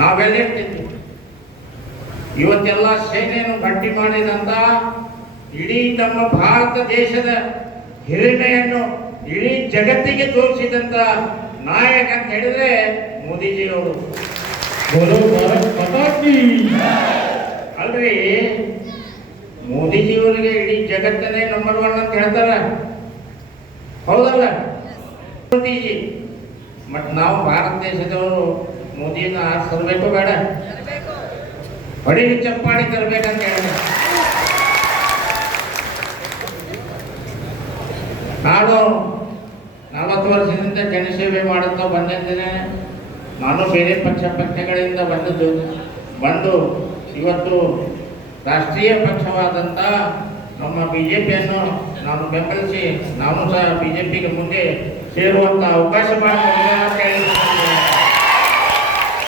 ನಾವೆಲ್ಲಿರ್ತೀವಿ ಇವತ್ತೆಲ್ಲ ಸೇನೆಯನ್ನು ಗಟ್ಟಿ ಮಾಡಿದಂತ ಇಡೀ ನಮ್ಮ ಭಾರತ ದೇಶದ ಹಿರಿಮೆಯನ್ನು ಇಡೀ ಜಗತ್ತಿಗೆ ತೋರಿಸಿದಂತ ನಾಯಕ ಅಂತ ಹೇಳಿದ್ರೆ ಮೋದಿಜಿಯವರು. ಅಲ್ರಿ ಮೋದಿಜಿಯವರಿಗೆ ಇಡೀ ಜಗತ್ತನ್ನೇ ನಂಬರ್ ಒನ್ ಅಂತ ಹೇಳ್ತಾರ. ಹೌದಲ್ಲ? ಮೋದಿಜಿ ಮತ್ ನಾವು ಭಾರತ ದೇಶದವರು ಮೋದಿನ ತರಬೇಕು ಬೇಡ. ಹೊಡಿ ಚಪ್ಪಾಡಿ ತರಬೇಕಂತ ಹೇಳಿದ. ನಾನು ನಲವತ್ತು ವರ್ಷದಿಂದ ಜನಸೇವೆ ಮಾಡುತ್ತಾ ಬಂದಿದ್ದೇನೆ. ನಾನು ಬೇರೆ ಪಕ್ಷ ಪಕ್ಷಗಳಿಂದ ಬಂದದ್ದು ಬಂದು ಇವತ್ತು ರಾಷ್ಟ್ರೀಯ ಪಕ್ಷವಾದಂಥ ನಮ್ಮ ಬಿ ಜೆ ಪಿಯನ್ನು ನಾನು ಬೆಂಬಲಿಸಿ, ನಾನು ಸಹ ಬಿ ಜೆ ಪಿಗೆ ಮುಂದೆ ಸೇರುವಂಥ ಅವಕಾಶ ಹೇಳಿ